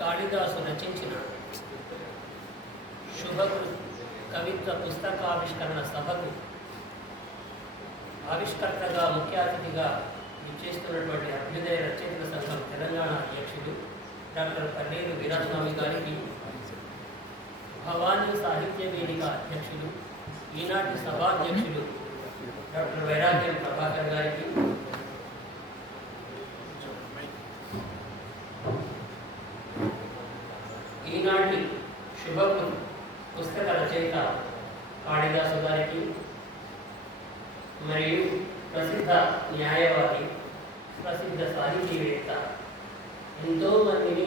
కాళిదాసు రచించిన శుభ కవిత్వ పుస్తకావిష్కరణ సభకు ఆవిష్కర్తగా ముఖ్య అతిథిగా విచ్చేస్తున్నటువంటి అభ్యుదయ రచయితల సంఘం తెలంగాణ అధ్యక్షుడు డాక్టర్ పన్నీరు వీరాస్వామి గారికి భవానీ సాహిత్య వేదిక అధ్యక్షులు ఈనాటి సభాధ్యక్షులు డాక్టర్ వైరాగ్యం ప్రభాకర్ గారికి ఈనాటి శుభకు పుస్తక రచయిత కాళిదాసు గారికి మరియు ప్రసిద్ధ న్యాయవాది ప్రసిద్ధ సాహితీవేత్త ఎంతో మందిని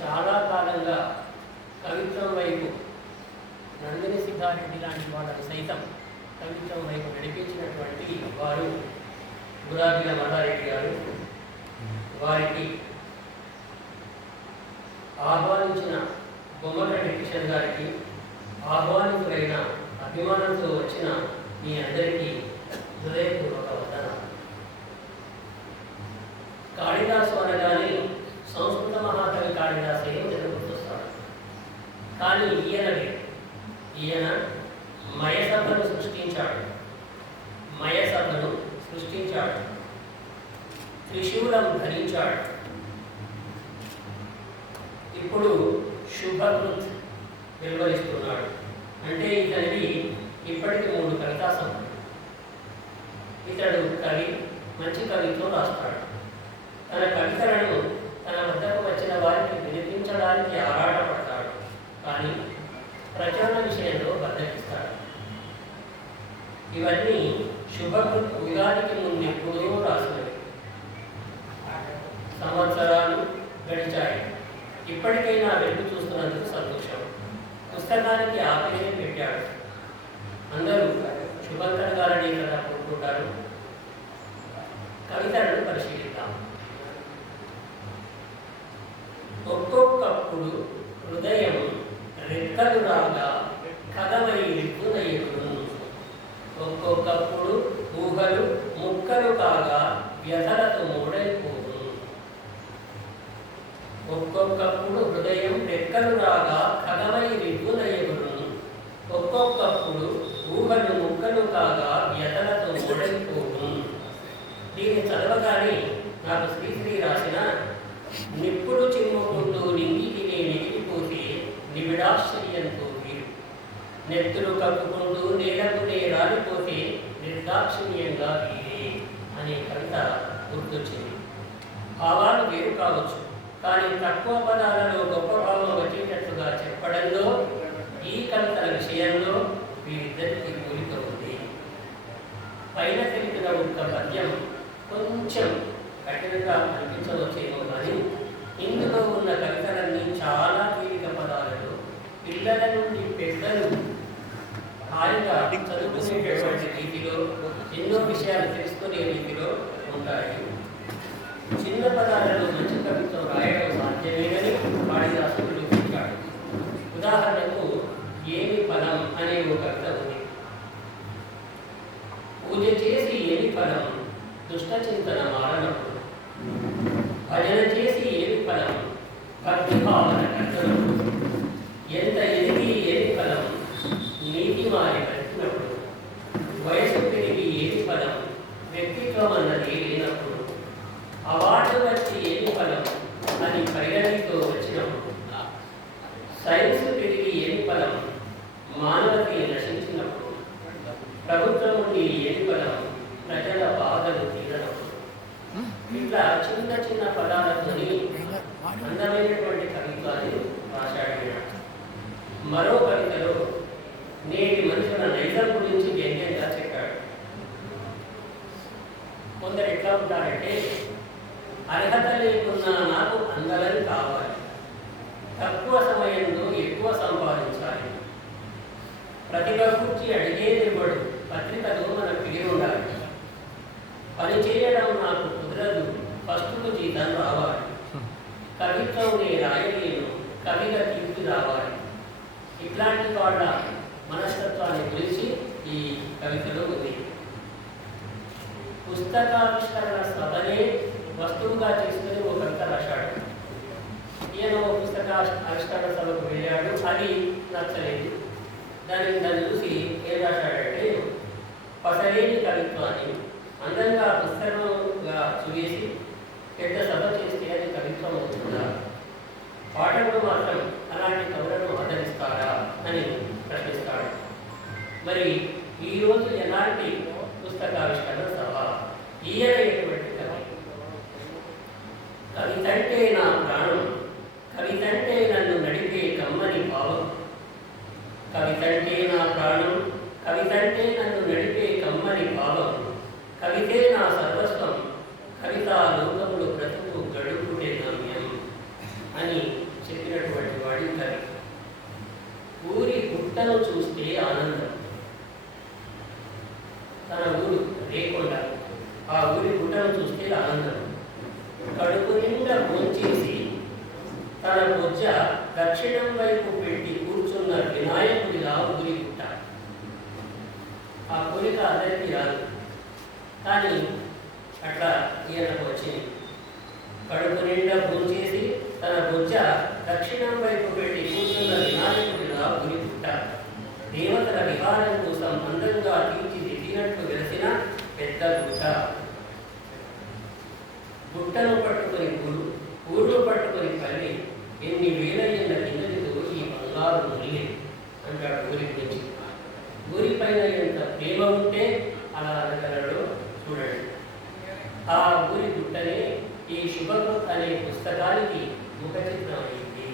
చాలా కాలంగా కవిత్వం వైపు నందిని సిద్ధారెడ్డి లాంటి వాళ్ళని సైతం కవిత్వం వైపు నడిపించినటువంటి వారు గులాబీల మల్లారెడ్డి గారు. వారికి ఆహ్వానించిన బొమ్మగడ్డి కిషన్ గారికి ఆహ్వానితులైన అభిమానంతో వచ్చిన మీ అందరికీ హృదయపూర్వక వందనాలు. కాళిదాసు అనగానే సంస్కృత మహాకవి కాళిదాసు ఏమో గుర్తొస్తాడు. కానీ ఈయన ఈయన మయసభను సృష్టించాడు. మయసభను సృష్టించాడు. త్రిశూలం ధరించాడు. ఇప్పుడు శుభకృత్ నిర్వహిస్తున్నాడు. అంటే ఇతనిది ఇప్పటికి మూడు కవితా సంపద ఇతడు కవి మంచి కవిత్వం రాస్తాడు. తన కవితలను తన వద్దకు వచ్చిన వారికి వినిపించడానికి ఆరాటపడతాడు. కానీ ప్రచురణ విషయంలో బద్దకిస్తాడు ఇవన్నీ శుభకృత్ ఉగాదికి ముందు ఎప్పుడో రాసినవి. సంవత్సరాలు గడిచాయి. ఇప్పటికైనా వెలుగు చూస్తున్నందుకు సంతోషం. పుస్తకానికి ఆ పెట్టాడు. అందరూ శుభంకర్ గారని కదా కోరుకుంటారు కవితలను పరిశీలిద్దాం. ఒక్కొక్కప్పుడు హృదయం రెక్కలు రాగా కథమై రిక్కునయ్యను ఒక్కొక్కప్పుడు ఊహలు ముక్కలు కాగా వ్యధలతో మూడైపోయి ఒక్కొక్కప్పుడు హృదయం రెక్కలు రాగా కలవై రిప్పునయ్యును ఒక్కొక్కప్పుడు ఊహలు ముక్కలు కాగా వ్యతలతో ఓడైపోను దీన్ని చదవగానే నాకు శ్రీశ్రీ రాసిన నిప్పుడు చిమ్ముకుంటూ నింగికి నిగిలిపోతే నిబిడాశ్చర్యంతో వీరు నెత్తులు కప్పుకుంటూ నేలకు నే రాలిపోతే నిర్దాక్షిణ్యంగా వీరే అనే కవిత గుర్తొచ్చింది. భావాలు వేరు కావచ్చు. కానీ తక్కువ పదాలలో గొప్ప భావం వచ్చేటట్లుగా చెప్పడంలో ఈ కవితల విషయంలో వీరిద్దరికి పోలిక ఉంది. పైన తెలిపిన ఒక్క పద్యం కొంచెం కఠినంగా అనిపించవచ్చేమో కానీ ఇందులో ఉన్న కవితలన్నీ చాలా కీలక పదాలలో పిల్లల నుండి పెద్దలు హాయిగా చదువుకునేటటువంటి రీతిలో ఎన్నో విషయాలు తెలుసుకునే రీతిలో ఉంటాయి. చిన్న పదాలలో Thank you. తక్కువ సమయంలో ఎక్కువ సంపాదించాలి. ప్రతిభ గురించి అడిగేది ఇవ్వడు పత్రికలో మన తెలియ ఉండాలి. పని చేయడం నాకు కుదరదు ఫస్ట్కు జీతం రావాలి. కవిత్వం నేను రాయలేను కవిగా తీర్పు రావాలి. ఇట్లాంటి వాళ్ళ మనస్తత్వాన్ని గురించి ఈ కవితలో ఉంది. పుస్తకావిష్కరణ సభనే వస్తువుగా చేసుకుని ఒక కవిత రాశాడు. ఆవిష్కరణ సభకు వెళ్ళాడు. అది నచ్చలేదు. దాన్ని దాన్ని చూసి ఏం రాశాడంటే పసలేని కవిత్వాన్ని అందంగా పుస్తకంగా చూసి పెద్ద సభ చేస్తే అది కవిత్వం అవుతుందా? పాఠకుడు మాత్రం అలాంటి కవులను ఆదరిస్తారా అని ప్రశ్నిస్తాడు. మరి ఈరోజు ఎలాంటి పుస్తకావిష్కరణ సభ? ఈయనటువంటి కవి? కవిత అంటే ప్రాణం కవితంటే నన్ను నడిపే కమ్మని భావం కవితంటే నా ప్రాణం కవితంటే నన్ను నడిపే కమ్మని భావం కవితే నా సర్వస్వం కవితా లోకములు బ్రతుకు గడుపుటే గమ్యం అని చెప్పినటువంటి వాడి కవి ఊరి గుట్టను చూస్తే ఆనందం తన ఊరు రేకొండ ఆ ఊరి గుట్టను చూస్తే ఆనందం కడుపు నిండా భోంచేసి తన బొజ్జ దక్షిణం వైపు పెట్టి కూర్చున్న వినాయకుడిగా ఊరి గుట్ట ఆ కోరిక అందరికీ రాదు కానీ అట్లా ఈయనకు వచ్చింది. కడుపు నిండా భోంచేసి తన బొజ్జ దక్షిణం వైపు పెట్టి కూర్చున్న వినాయకుడిగా గురి గుట్ట దేవతల విహారం కోసం అందంగా తీర్చిదిద్దినట్టు వెలసిన పెద్ద గుట్ట. గుట్టను పట్టుకొని గురు ఊళ్ళు పట్టుకుని పల్లి ఎన్ని వేలైన కిందటితో ఈ బంగారు ముల్లి అంటాడు ఊరి గురించి ఊరి పైన ఎంత ప్రేమ ఉంటే అలా అనగలడో చూడండి. ఆ ఊరి గుట్టనే ఈ శుభకృత్ అనే పుస్తకానికి ముఖ చిత్రమైంది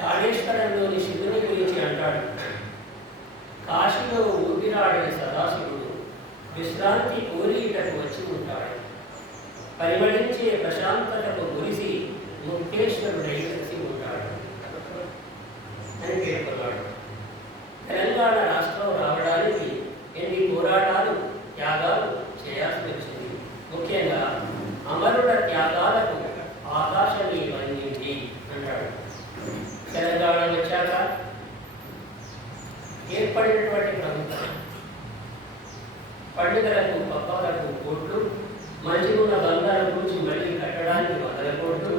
కాళేశ్వరంలోని శివుని గురించి అంటాడు. కాశీలో ఊపిరాడిన సదాశివుడు విశ్రాంతి కోరిటకు వచ్చి ఉంటాడు. పరిమళించే ప్రశాంతతకు మురిసి ముక్తేశ్వరుడై ఏర్పడినటువంటి ప్రభుత్వం పండుగలకు పబ్బాలకు కోట్లు మంచిగున్న బంగారం గురించి మళ్ళీ కట్టడానికి వందల కోట్లు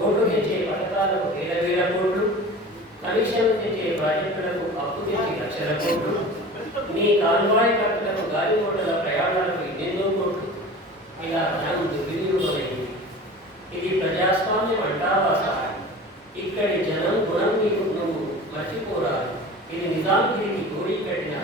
ఓట్లు తెచ్చే పథకాలకు వేల వేల కోట్లు కమిషన్లు తెచ్చే ప్రాజెక్టులకు అప్పు తెచ్చి లక్షల కోట్లు మీ కాన్వాయ్ కట్టలకు గాలి ప్రయాణాలకు ఎన్నెన్నో కోట్లు. ఇలా ధనం దుర్వినియోగమైంది ఇది ప్రజాస్వామ్యం అంటావా సార్? ఇక్కడి జనం గుణం మీకు నువ్వు మర్చిపోరాదు ఇది నిజాంగిరికి గోరీ కట్టిన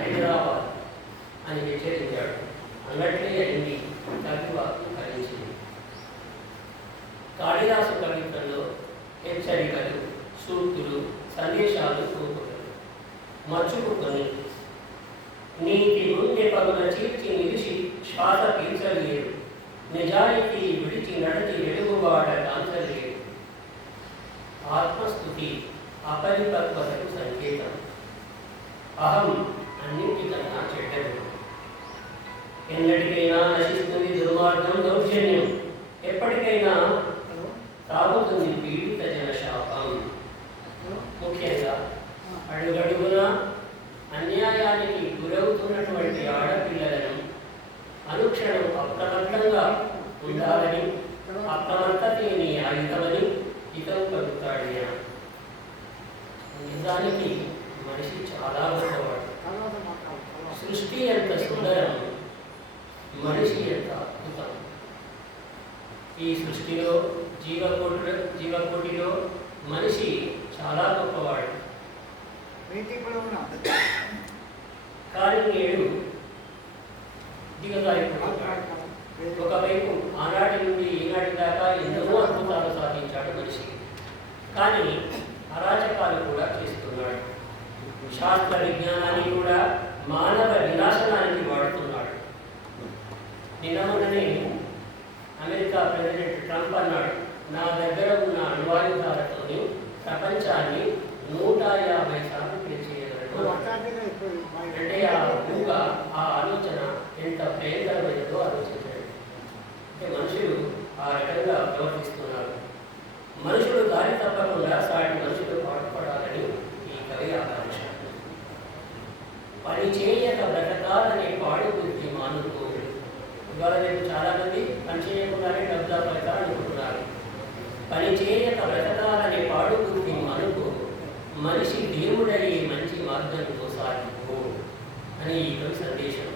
treina మనిషి చాలా గొప్పవాడు. కానీ నేడు దిగజారిపోతున్నాడు ఒకవైపు ఆనాటి నుండి ఈనాటి దాకా ఎన్నో అద్భుతాలు సాధించాడు మనిషి. కానీ అరాచకాలు కూడా చేస్తున్నాడు. శాస్త్ర విజ్ఞానాన్ని కూడా మానవ వినాశనానికి వాడుతున్నాడు. నిన్న మొన్ననే అమెరికా ప్రెసిడెంట్ ట్రంప్ అన్నాడు నా దగ్గర ఉన్న అణ్వాయుధాలతోని ప్రపంచాన్ని నూట యాభై సార్లు పెంచేయగలను అంటే ఆ ఊహ ఆ ఆలోచన ఎంత భయంకరమైనదో ఆలోచించండి. అంటే మనుషులు ఆ రకంగా ప్రవర్తిస్తున్నారు. మనుషులు దారి తప్పకుండా సాటి మనుషులు పాటుపడాలని ఈ కవి ఆకాంక్ష. పని చేయక బ్రతకాలనే పాడు బుద్ధి మానుకో ఇవాళ రేపు చాలామంది పని చేయకుండానే డబ్బు సంపాదించాలి అనుకుంటున్నారు. పని చేయక బ్రతకాలని పాడుకుంది మనకు మనిషి దేవుడని మంచి మార్గం కోసాగిపో అని ఈ సందేశం.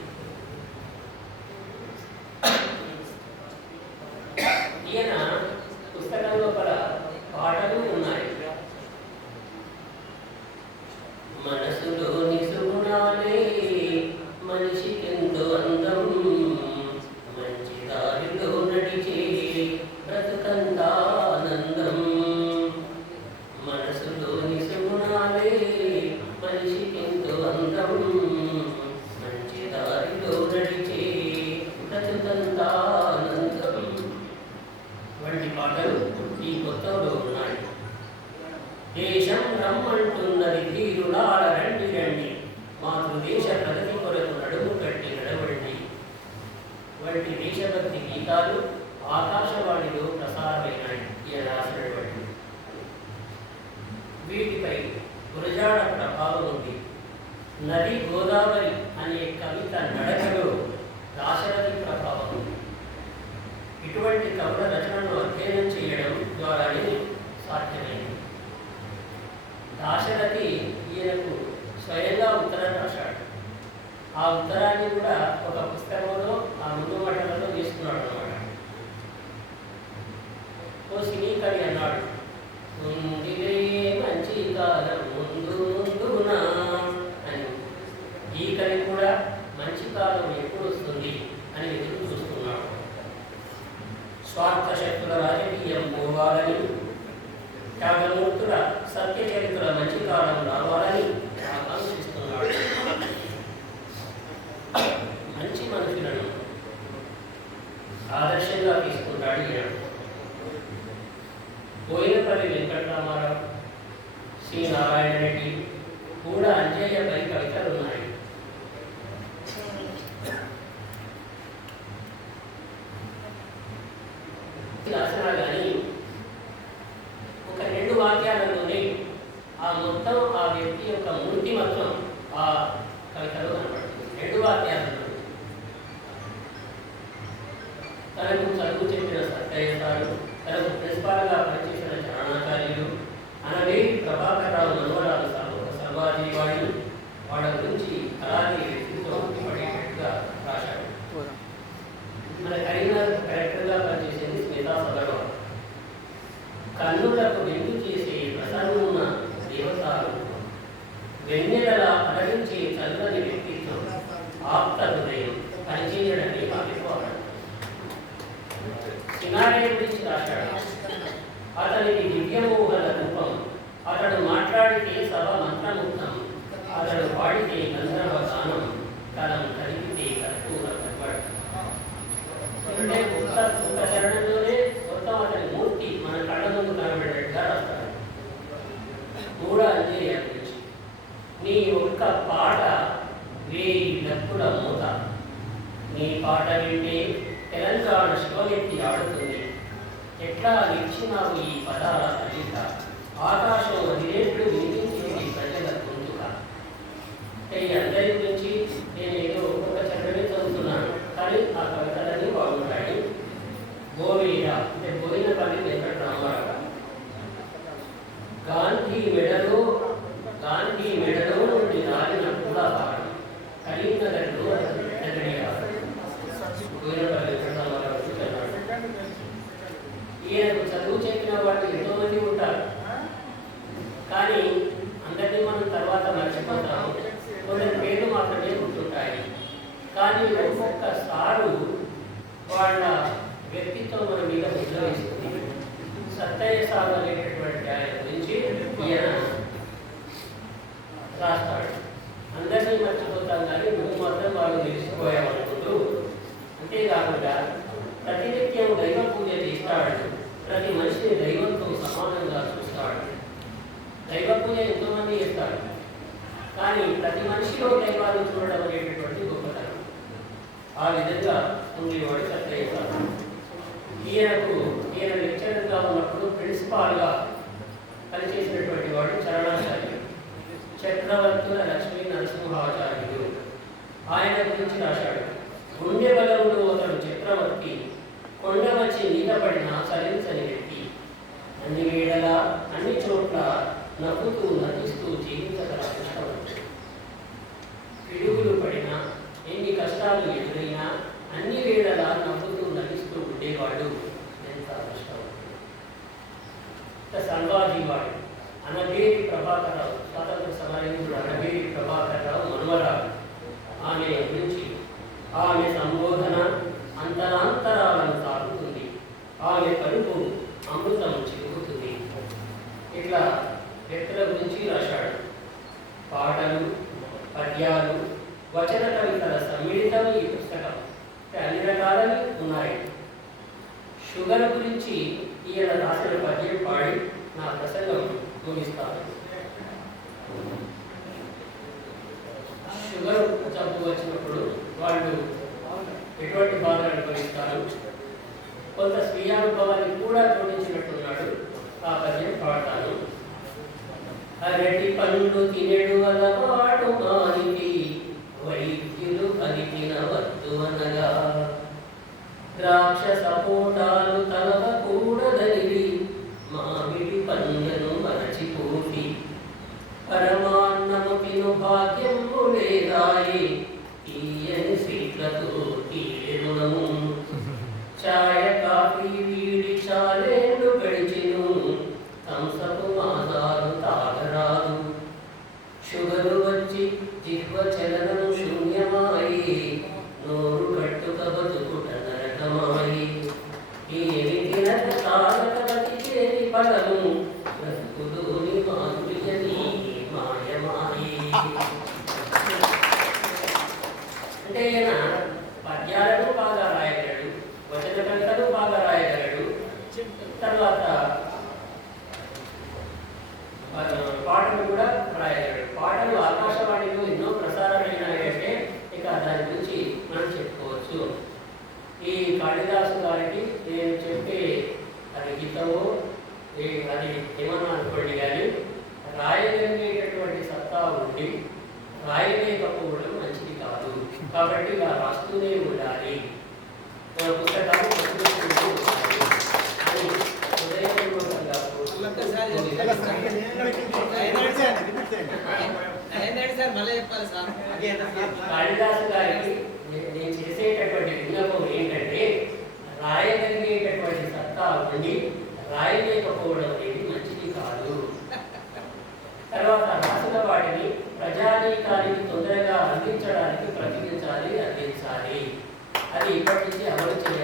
వంటి పాటలు ఈ కొత్తలో ఉన్నాయి. దేశం రమ్మంటున్నది ధీరులాల రండి రండి. మాతృదేశ ప్రగతి కొరకు నడుము కట్టి నడవండి. వంటి దేశభక్తి గీతాలు ఆకాశవాణిలో ప్రసారమైనాయి. ఈయన రాసినటువంటి. వీటిపై గురజాడ ప్రభావం ఉంది. నది గోదావరి అనే కవిత నడకలో దాశరథి ప్రభావం ఉంది. ఇటువంటి కవుల రచనను అధ్యయనం చేయడం ద్వారానే సాధ్యమైంది. దాశరథి ఈయనకు స్వయంగా ఉత్తరం రాశాడు. ఆ ఉత్తరాన్ని కూడా ఒక పుస్తకంలో ఆ ముందు మఠంలో తీసుకున్నాడు అనమాట ఓ సినీ కవి అన్నాడు ఉందిలే మంచి కాలం ముందు ముందునా అని ఈ కవి కూడా మంచి కాలం ఎప్పుడు వస్తుంది అని ఎదురు చూస్తున్నాడు స్వార్థ శక్తుల రాజకీయం పోవాలని త్యాగమూర్తుల సత్య చరిత్ర మంచి కాలం రావాలని ఆకాంక్షిస్తున్నాడు మంచి మనుషులను ఆదర్శంగా తీసుకుంటాడు ఈయన బోయినపల్లి వెంకటరామారావు శ్రీ నారాయణ రెడ్డి కూడా అంజయ్యపై కవితలు ఉన్నాయి రాసినా కానీ ఒక రెండు వాక్యాలలోనే ఆ మొత్తం ఆ వ్యక్తి యొక్క మూర్తి మొత్తం ఆ కవితలో కనబడుతుంది రెండు వాక్యాలలో తనకు చదువు చెప్పిన సత్తయ్య గారు తనకు ప్రిన్సిపాల్గా పనిచేసిన చరణాచార్యులు అనవే ప్రభాకర్ రావు మనవరాలు సార్ సర్వాజీ వాళ్ళ గురించి అలాగే వ్యక్తితో పడేటట్టుగా రాశాడు మన కరీంనగర్ కలెక్టర్గా పనిచేసేది స్మితా సదర్వాల్ కన్నులకు వెంటు చేసే ప్రసన్నున్న దేవతాలు వెన్నెలలా సినారే గురించి రాశాడు అతనికి దివ్యమోహన రూపం. అతడు మాట్లాడితే సభ మంత్రముగ్ధం. అతడు పాడితే గంధర్వ గానం కలం కలిపితే కర్పూర కనబడటం అంటే కొత్త కొత్త చరణంలోనే మొత్తం అతని మూర్తి మన కళ్ళ ముందు కనబడేట్టుగా రాస్తాడు. కూడా అంజయ్య గురించి నీ ఒక్క పాట వేయి డప్పుల మూత. నీ పాట వింటే తెలంగాణ శివమెత్తి ఆడుతుంది ఎట్లా నిలిచినావు ఈ పదాల కలిత ఆకాశం వదిలేట్లు వినిపించింది ప్రజల గొంతుక ఈ అందరి గురించి నేను ఏదో ఒక్కొక్క చరణమే చదువుతున్నాను కానీ ఆ కవితలన్నీ బాగుంటాయి గోవీర అంటే బోయినపల్లి వెంకటరామారావు గాంధీ మెడలో గాంధీ మెడలో నుండి రాలిన పూలహారం కరీంనగర్లో ఎగడియారు బోయినపల్లి వెంకటరామారావు చూస్తున్నాడు ఈయనకు చదువు చెప్పిన వాళ్ళు ఎంతో మంది ఉంటారు కానీ అందరినీ మనం తర్వాత మర్చిపోతాము కొందరి పేర్లు మాత్రమే గుర్తుంటాయి కానీ ఒక్కొక్కసారు వాళ్ళ వ్యక్తిత్వం మన మీద ముద్ర సత్తయ్య సాగు అనేటటువంటి ఆయన గురించి ఈయన రాస్తాడు. అందరినీ మర్చిపోతాం కానీ నువ్వు మాత్రం వాళ్ళు తెలిసిపోయామనుకుంటూ అంతేకాకుండా ప్రతినిత్యం దైవ పూజ చేస్తాడు. ప్రతి మనిషిని దైవంతో సమానంగా చూస్తాడు. దైవ పూజ ఎంతోమంది చేస్తారు. కానీ ప్రతి మనిషిలో దైవాన్ని చూడడం అనేటటువంటి ఆ విధంగా ఉండేవాడు కట్టయ్య గారు ఈయనకు ఈయన లెక్చరర్గా ఉన్నప్పుడు ప్రిన్సిపాల్గా పనిచేసినటువంటి వాడు చరణాచార్యుడు చక్రవర్తుల లక్ష్మీ నరసింహాచార్యుడు. ఆయన గురించి రాశాడు. పుణ్యబలంలో అతడు చక్రవర్తి కొండ వచ్చి మీద పడిన చలించని వ్యక్తి అన్ని వేళలా అన్ని చోట్ల నవ్వుతూ నటిస్తూ జీవించగల పిడుగులు పడిన ఎన్ని కష్టాలు ఎదురైనా అన్ని వేళలా నవ్వుతూ నటిస్తూ ఉండేవాడు ఎంత కష్టం సర్వాజీవాడు. అనగేరి ప్రభాకరరావు స్వాతంత్ర సమరయుడు అనగేరి ప్రభాకరరావు మనవరాడు ఆమె గురించి ఆమె సంబోధన అంతరాంతరాలను సాగుతుంది. ఆమె కడుపు అమృతం చిరుగుతుంది ఇట్లా వ్యక్తుల గురించి రాశాడు. పాటలు పద్యాలు వచన కవితల సమ్మిళితం ఈ పుస్తకం. అన్ని రకాలవి ఉన్నాయి. షుగర్ గురించి ఈయన రాసిన పద్యం పాడి నా ప్రసంగం ముగిస్తాను. షుగర్ జబ్బు వచ్చినప్పుడు వాళ్ళు ఎటువంటి బాధలు అనుభవిస్తారు? కొంత స్వీయానుభవాన్ని కూడా జోడించినట్టున్నాడు. ఆ పద్యం పాడతాను. రెడ్డి పండు తినేడు తర్వాత ఆ, పాటలు కూడా రాయగలడు పాటలు ఆకాశవాణిలో ఎన్నో ప్రసారమైనాయంటే ఇక దాని గురించి మనం చెప్పుకోవచ్చు ఈ కాళిదాసు గారికి నేను చెప్పే అది గీతమో ఏ- అది ఏమన్నా అనుకోండి కానీ రాయగలిగేటటువంటి సత్తా ఉండి రాయలేకపోవడం మంచిది కాదు కాబట్టి ఇలా రాస్తూనే ఉండాలి మన పుస్తకాలు చదువుతూనే ఉండాలి అని హృదయపూర్వకంగా ఒక్కసారి ఏంటంటే సార్ మళ్ళీ చెప్పాలి సార్. కాళిదాసు గారికి నే- నేను చేసేటటువంటి విన్నపం ఏంటంటే రాయగలిగేటటువంటి సత్తా ఉండి రాయలేకపోవడం అనేది మంచిది కాదు. తర్వాత రాసిన వాటిని ప్రజానీకానికి తొందరగా అందించడానికి ప్రయత్నించాలి అందించాలి. అది ఇప్పటి నుంచి అమలు ఉద్దేశం